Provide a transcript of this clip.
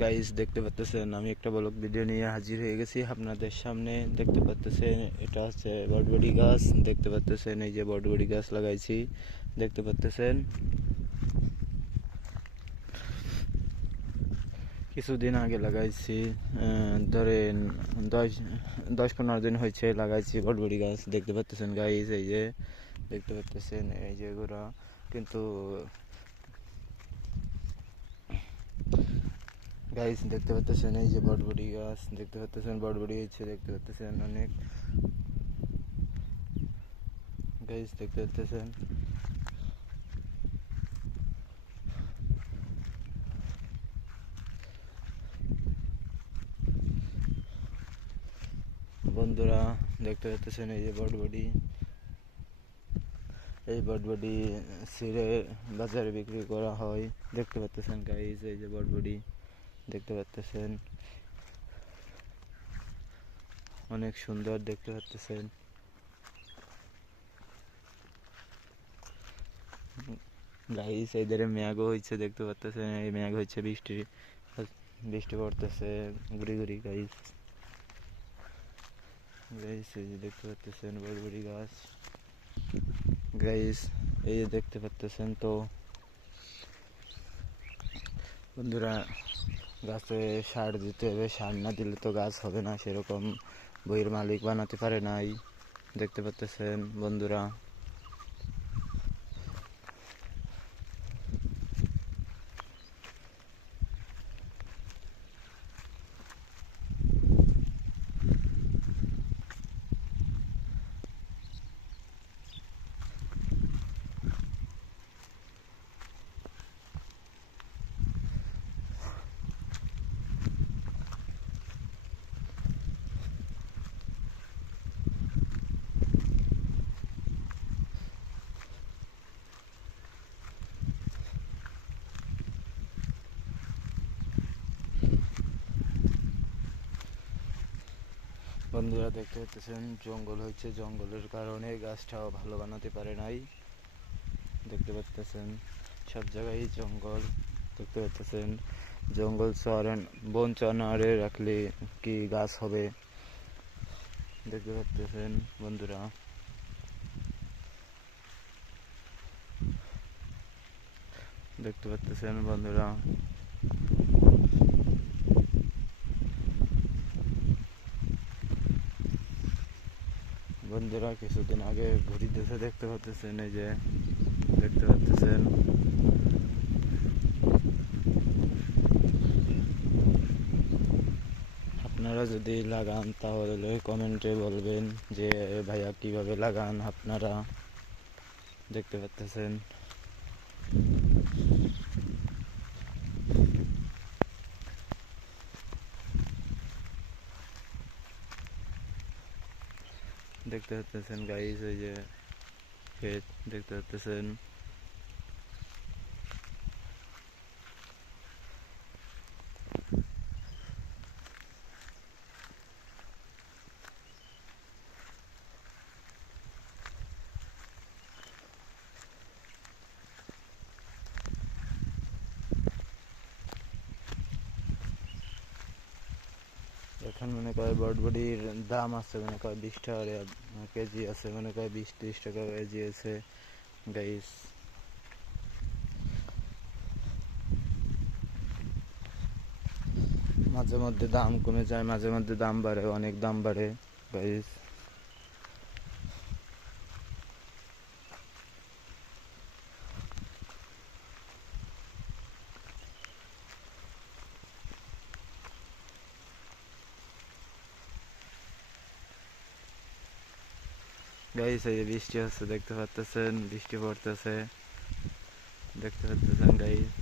Guys দেখতে পাচ্ছেন আমি একটা ব্লগ ভিডিও নিয়ে হাজির হয়ে গেছি আপনাদের সামনে। দেখতে পাচ্ছেন এটা হচ্ছে বটবড়ি গাছ। দেখতে পাচ্ছেন এই যে বটবড়ি গাছ লাগাইছি, দেখতে পাচ্ছেন। কিছুদিন আগে লাগাইছি, ধরেন 10-15 দিন হয়েছে লাগাইছি বটবড়ি গাছ। দেখতে পাচ্ছেন গাইস, এই যে দেখতে পাচ্ছেন এই যে গোড়া। কিন্তু গাইস দেখতে পাচ্ছেন এই যে বটবড়ি গাছ, দেখতে পাচ্ছেন বটবড়ি হচ্ছে, দেখতে পাচ্ছেন অনেক। গাইস দেখতে পাচ্ছেন বন্ধুরা, দেখতে পাচ্ছেন এই যে বটবড়ি। এই বটবড়ি ছিঁড়ে বাজারে বিক্রি করা হয়। দেখতে পাচ্ছেন গাইস, এই যে বটবড়ি দেখতে পাচ্ছেন, অনেক সুন্দর দেখতে পাচ্ছেন। গাইস এই ধারে মেঘও হয়েছে, দেখতে পাচ্ছেন এই মেঘ হচ্ছে, বৃষ্টি বৃষ্টি পড়তেছে ঘুরি ঘুরি। গাইস গাইস এই যে দেখতে পাচ্ছেন বটবড়ি গাছ। গাইস এই যে দেখতে পাচ্ছেন। তো বন্ধুরা, গাছে সার দিতে হবে, সার না দিলে তো গাছ হবে না, সেরকম বইয়ের মালিক বানাতে পারে নাই। দেখতে পাচ্ছেন বন্ধুরা। বন্ধুরা দেখতে পাচ্ছেন জঙ্গল হয়েছে, জঙ্গলের কারণে গাছটাও ভালো বানাতে পারে নাই। দেখতে পাচ্ছেন সব জায়গায় জঙ্গল। দেখতে পাচ্ছেন জঙ্গল চড়ান, বন চড়ারে রাখলে কি গাছ হবে। দেখতে পাচ্ছেন বন্ধুরা। দেখতে পাচ্ছেন বন্ধুরা। বন্ধুরা কিছুদিন আগে ঘুরি দিয়েছে, দেখতে পাচ্ছেন এই যে দেখতে পাচ্ছেন। আপনারা যদি লাগান তাহলে কমেন্টে বলবেন যে ভাইয়া কিভাবে লাগান আপনারা। দেখতে পাচ্ছেন দেখতে পাচ্ছেন গাইস, এই যে ক্ষেত দেখতে পাচ্ছেন। এখন মনে করে বটবটির দাম আছে, মনে করে 20 টাকা কেজি আছে, মনে করে 20-30 টাকা কেজি আছে গাইস। মাঝে মধ্যে দাম কমে যায়, মাঝে মধ্যে দাম বাড়ে, অনেক দাম বাড়ে গাইস। গাইস এই যে বৃষ্টি হচ্ছে, দেখতে পাচ্ছেন বৃষ্টি পড়তেছে, দেখতে পাচ্ছেন গাইস।